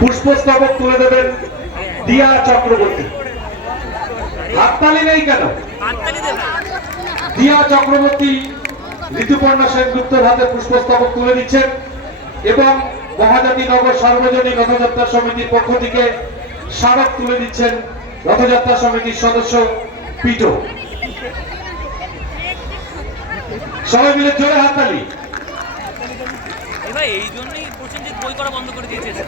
পুষ্পস্তবক তুলে দেবেন দিয়া চক্রবর্তী। হাততালি নেই কেন? দিয়া চক্রবর্তী ঋতুপর্ণা সেনগুপ্তর হাতে পুষ্পস্তবক তুলে দিচ্ছেন এবং মহাজাতিনগর সার্বজনীন রথযাত্রা সমিতির পক্ষ থেকে স্মারক তুলে দিচ্ছেন রথযাত্রা সমিতির সদস্য পিটো। সবাই মিলে জোরে হাততালি। এই জন্যই প্রসেনজিৎ বই করা বন্ধ করে দিয়েছে।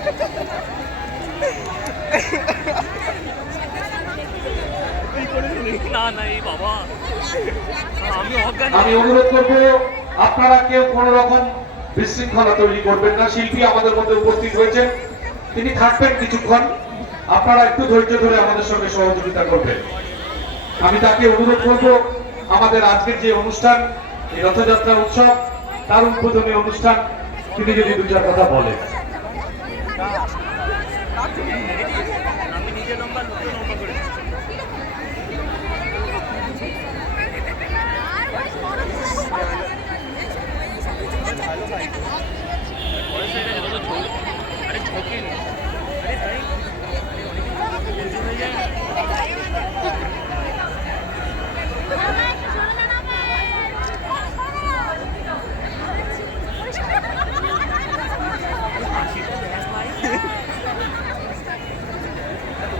আমি অনুরোধ করব আপনারা কেউ কোন রকম বিশৃঙ্খলা তৈরি করবেন না। শিল্পী আমাদের মধ্যে উপস্থিত হয়েছেন, তিনি থাকবেন কিছুক্ষণ, আপনারা একটু ধৈর্য ধরে আমাদের সঙ্গে সহযোগিতা করবেন। আমি তাকে অনুরোধ করব আমাদের আজকের যে অনুষ্ঠান, এই রথযাত্রা উৎসব, তার উদ্বোধনী অনুষ্ঠান, তিনি যদি দু চার কথা বলেন।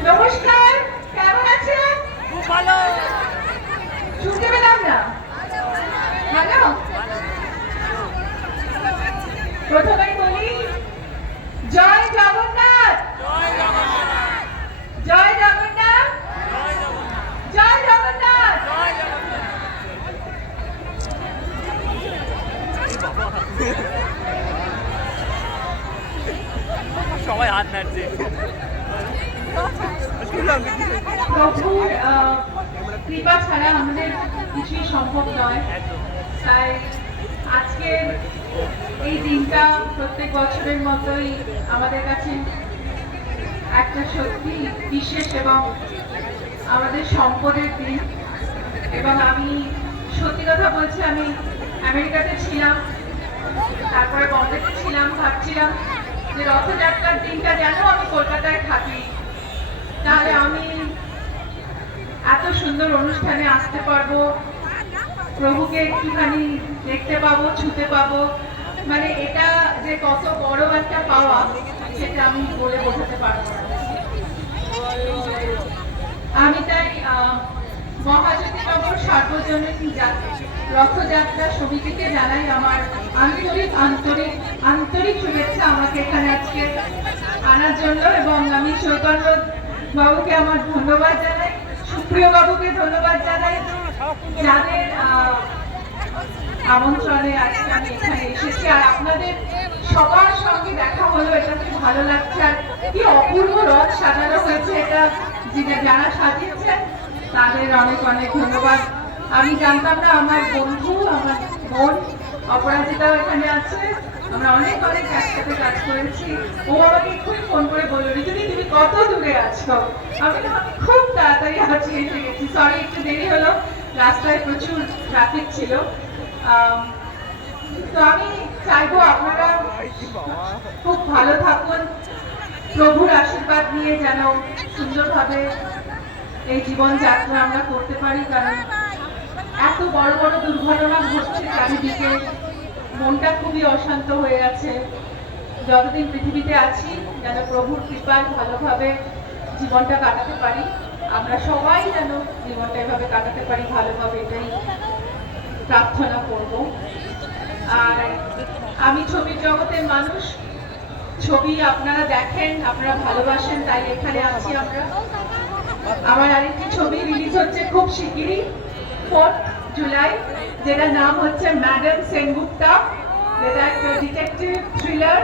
নমস্কার, কেমন আছেন? খুব ভালো। শুনতে পেলাম না। ভালো। প্রথমে বলি জয় জগন্নাথ, জয় জগন্নাথ, জয় জগন্নাথ। সবাই হাত নাড়ছে। প্রভুর কৃপা ছাড়া আমাদের কিছুই সম্ভব নয়। তাই আজকের এই দিনটা প্রত্যেক বছরের মতোই আমাদের কাছে একটা সত্যি বিশেষ এবং আমাদের সম্পদের দিন। এবং আমি সত্যি কথা বলছি, আমি আমেরিকাতে ছিলাম, তারপরে বম্বেতে ছিলাম, ভাবছিলাম যে রথযাত্রার দিনটা যেন আমি কলকাতায় থাকি, তাহলে আমি এত সুন্দর অনুষ্ঠানে আসতে পারবো, প্রভুকে একটুখানি দেখতে পাবো, ছুতে পাবো। মানে এটা যে কত বড় একটা পাওয়া, সেটা আমি বলে বোঝাতে পারবো না। আমি তাই মহাজাতিনগর সার্বজনীন রথযাত্রা সমিতিকে জানাই আমার আন্তরিক আন্তরিক আন্তরিক শুভেচ্ছা আমাকে এখানে আজকে আনার জন্য। এবং আমি চৈতন্য বাবুকে আমার ধন্যবাদ জানাই, সুপ্রিয় বাবুকে ধন্যবাদ জানাই, যাদের আমন্ত্রণে আজকে আমি এখানে এসেছি। আর আপনাদের সবার সঙ্গে দেখা হলো, এটা খুব ভালো লাগছে। আর কি অপূর্ব রথ সাজানো হয়েছে, এটা যারা সাজিয়েছেন তাদের অনেক অনেক ধন্যবাদ। আমি জানতাম না, আমার বন্ধু, আমার বোন অপরাজিতাও এখানে আছে, আমরা অনেক অনেক একসাথে কাজ করেছি। ও আমাকে খুব ফোন করে বললো, ঋতুদি তুমি কত দূরে আছো? আমি খুব তাড়াতাড়ি আজকে এসে গেছি, সরি একটু দেরি হলো, রাস্তায় প্রচুর ট্রাফিক ছিল। তো আমি চাইবো আপনারা খুব ভালো থাকুন, প্রভুর আশীর্বাদ নিয়ে যেন সুন্দরভাবে এই জীবনযাত্রা আমরা করতে পারি। কারণ এত বড় বড় দুর্ঘটনা ঘটছে চারিদিকে, মনটা খুবই অশান্ত হয়ে আছে। যতদিন পৃথিবীতে আছি যেন প্রভুর কৃপায় ভালোভাবে জীবনটা কাটাতে পারি, আমরা সবাই যেন জীবনটা এভাবে কাটাতে পারি ভালোভাবে, এটাই প্রার্থনা করব। আর আমি ছবির জগতের মানুষ, ছবি আপনারা দেখেন, আপনারা ভালোবাসেন, তাই এখানে আছি আমরা। আমার আরেকটি ছবি রিলিজ হচ্ছে খুব শিগগিরই, 4 জুলাই, যেটার নাম হচ্ছে ম্যাডাম সেনগুপ্তা, যেটা একটা ডিটেকটিভ থ্রিলার।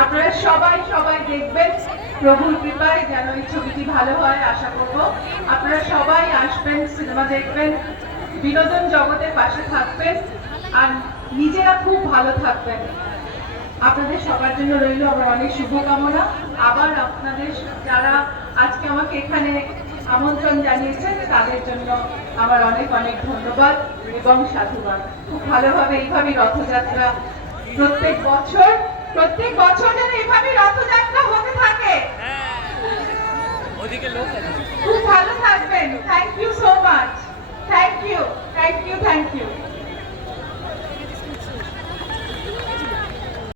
আপনারা সবাই সবাই দেখবেন, প্রভুর কৃপায় যেন এই ছবিটি ভালো হয় আশা করব। আপনারা সবাই আসবেন, সিনেমা দেখবেন, বিনোদন জগতের পাশে থাকবেন, আর নিজেরা খুব ভালো থাকবেন। আপনাদের সবার জন্য রইল আমার অনেক শুভকামনা। আবার আপনাদের যারা আজকে আমাকে এখানে আমন্ত্রণ জানিয়েছেন তাদের জন্য আমার অনেক অনেক ধন্যবাদ এবং সাধুবাদ। খুব ভালোভাবে এইভাবেই রথযাত্রা প্রত্যেক বছর যেন এইভাবে রথযাত্রা হতে থাকে।